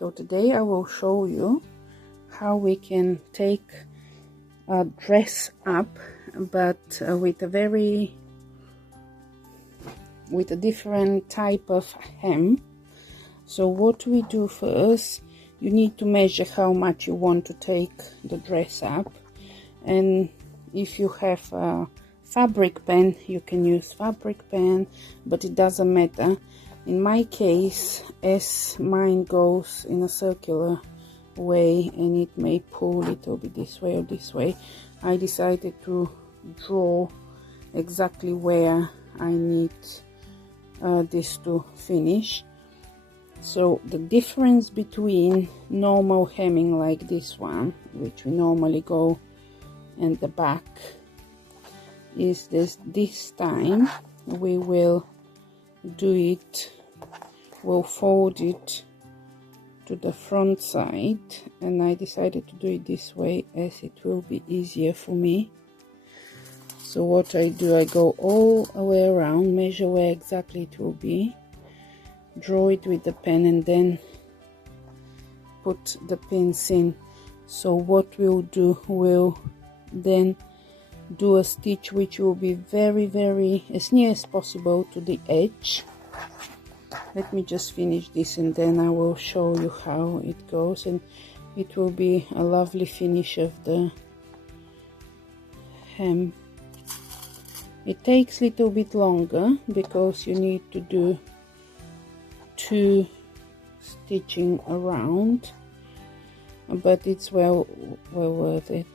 So today I will show you how we can take a dress up, but with a different type of hem. So what we do first, you need to measure how much you want to take the dress up, and if you have a fabric pen, you can use fabric pen, but it doesn't matter. In my case, as mine goes in a circular way and it may pull a little bit this way or this way, I decided to draw exactly where I need this to finish. So the difference between normal hemming like this one, which we normally go in the back, is this time we will do it, we'll fold it to the front side, and I decided to do it this way as it will be easier for me. So what I do, I go all the way around, measure where exactly it will be, draw it with the pen, and then put the pins in. So what we'll do, we'll then do a stitch which will be very as near as possible to the edge. Let me just finish this and then I will show you how it goes, and it will be a lovely finish of the hem. It takes a little bit longer because you need to do 2 stitching around, but it's well worth it.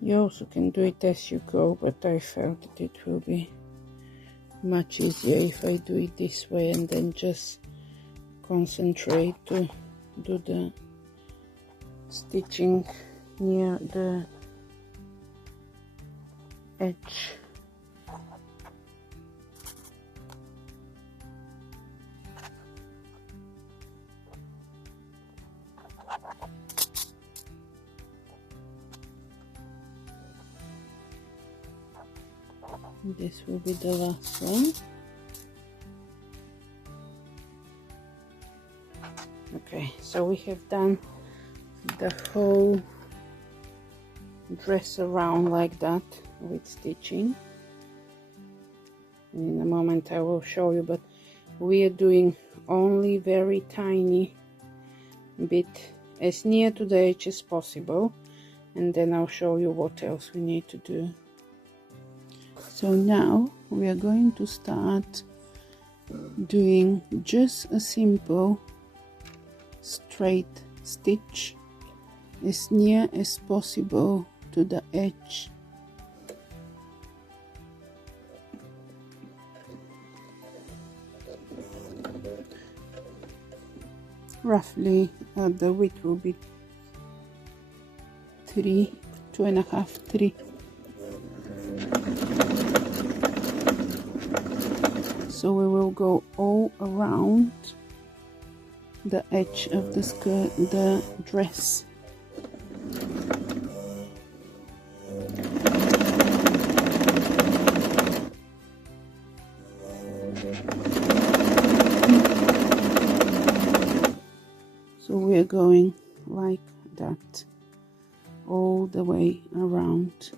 You also can do it as you go, but I felt that it will be much easier if I do it this way and then just concentrate to do the stitching near the edge. This will be the last one. Okay, so we have done the whole dress around like that with stitching. In a moment I will show you, but we are doing only very tiny bit as near to the edge as possible, and then I'll show you what else we need to do. So now we are going to start doing just a simple straight stitch as near as possible to the edge. Roughly the width will be 2.5, 3. So we will go all around the edge of the skirt, the dress. So we're going like that all the way around.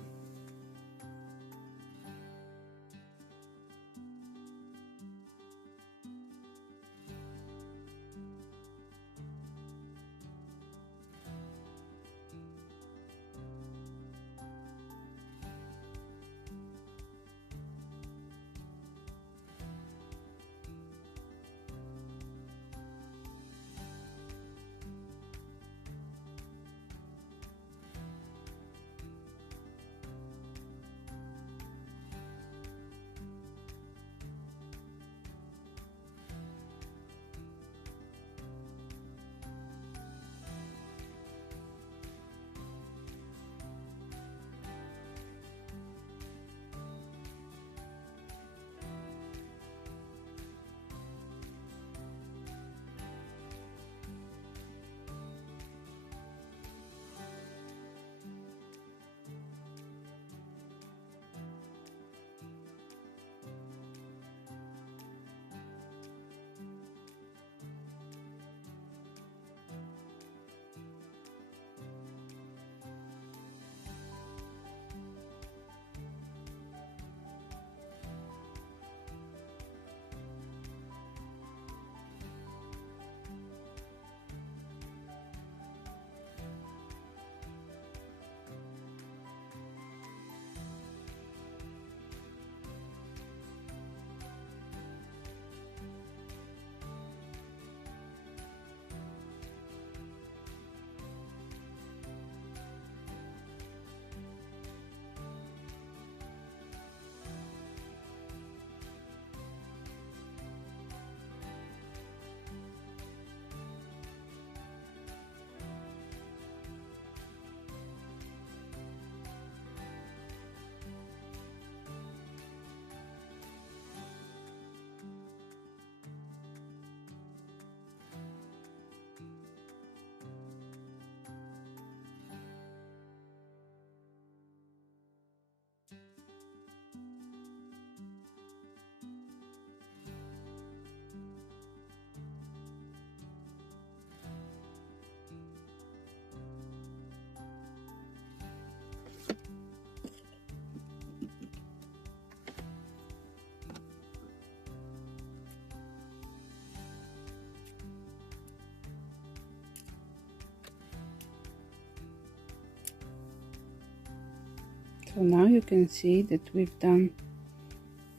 So now you can see that we've done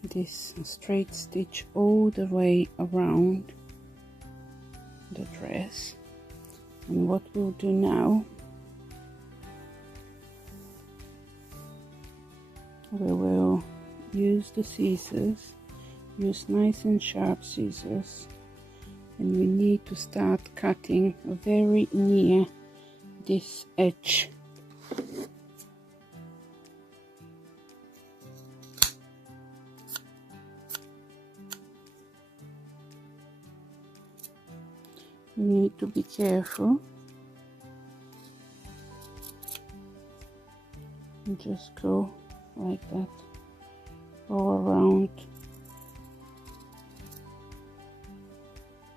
this straight stitch all the way around the dress. And what we'll do now, we will use the scissors, use nice and sharp scissors, and we need to start cutting very near this edge. You need to be careful and just go like that all around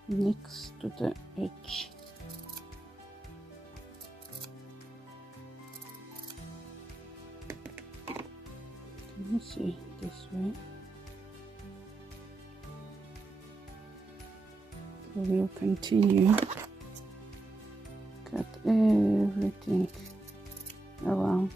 next to the edge. Let me see this way. So we'll continue cut everything around.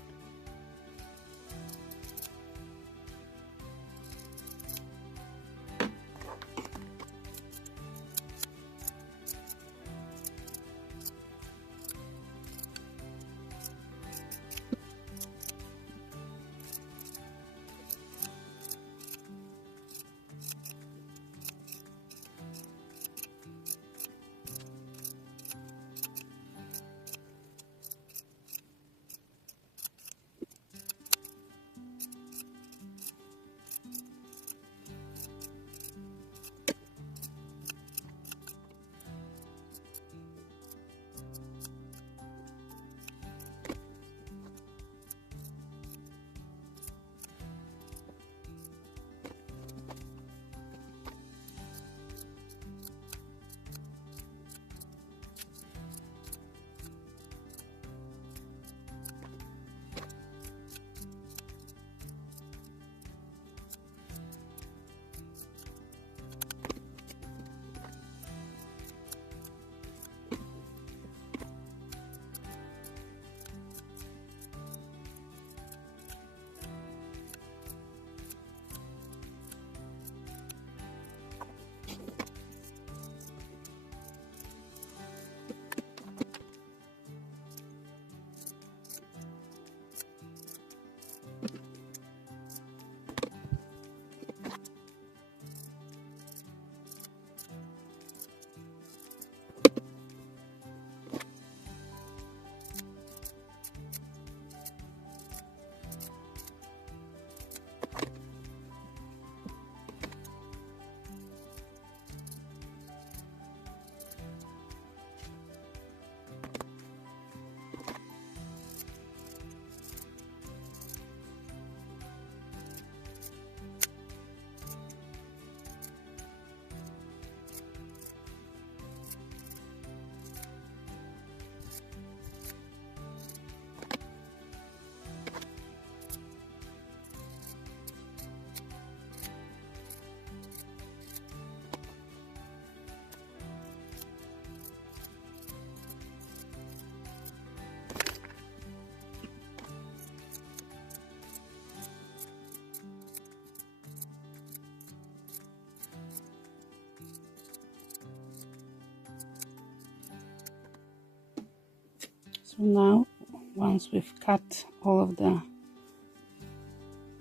So now, once we've cut all of the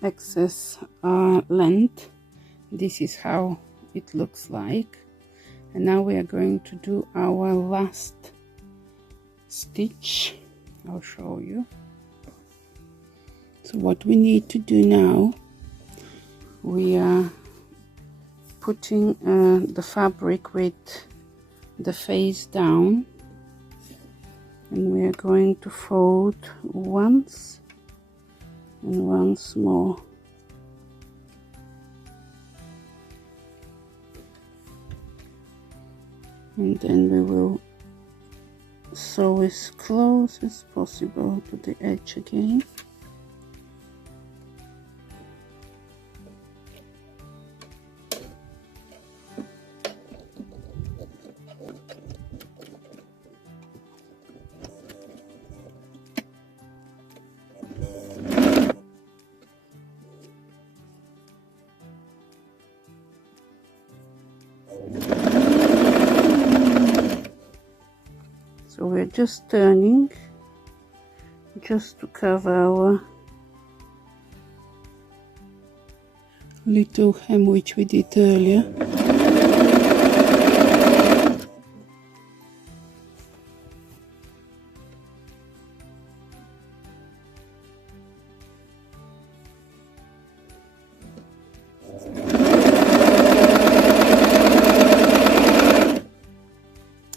excess length, this is how it looks like. And now we are going to do our last stitch. I'll show you. So what we need to do now, we are putting the fabric with the face down, and we are going to fold once and once more. And then we will sew as close as possible to the edge again. we're just turning just to cover our little hem which we did earlier.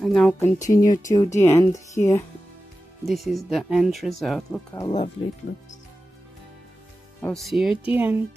And now continue till the end here. This is the end result. Look how lovely it looks. I'll see you at the end.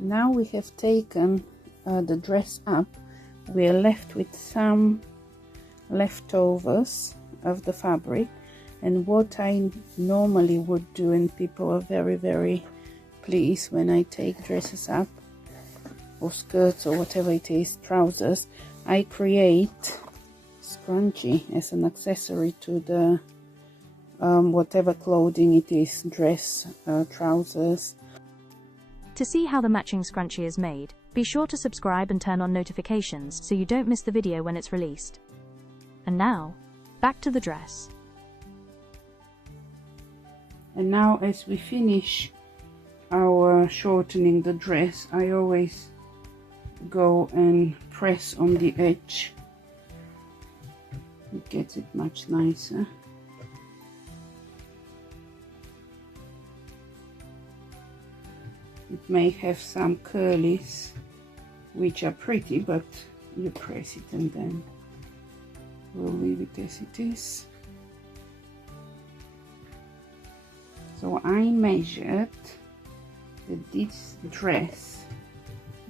Now we have taken the dress up, we are left with some leftovers of the fabric, and what I normally would do, and people are very pleased when I take dresses up or skirts or whatever it is, trousers, I create scrunchie as an accessory to the whatever clothing it is, dress, trousers. To see how the matching scrunchie is made, be sure to subscribe and turn on notifications so you don't miss the video when it's released. And now, back to the dress. And now as we finish our shortening the dress, I always go and press on the edge. It gets it much nicer. It may have some curlies which are pretty, but you press it and then we'll leave it as it is. So I measured that this dress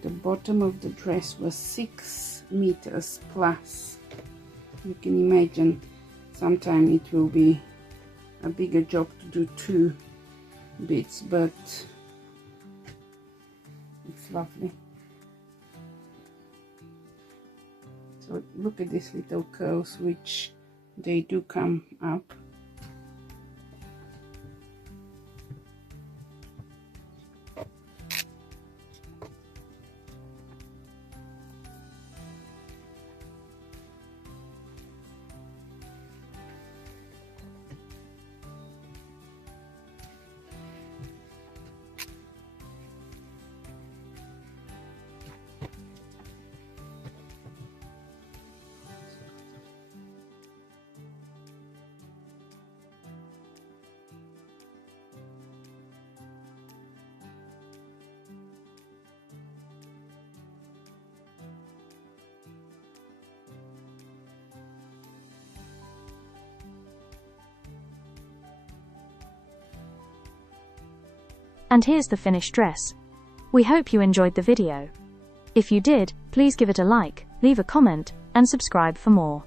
the bottom of the dress was 6 meters plus. You can imagine sometime it will be a bigger job to do 2 bits, but it's lovely. So look at these little curls, which they do come up. And here's the finished dress. We hope you enjoyed the video. If you did, please give it a like, leave a comment, and subscribe for more.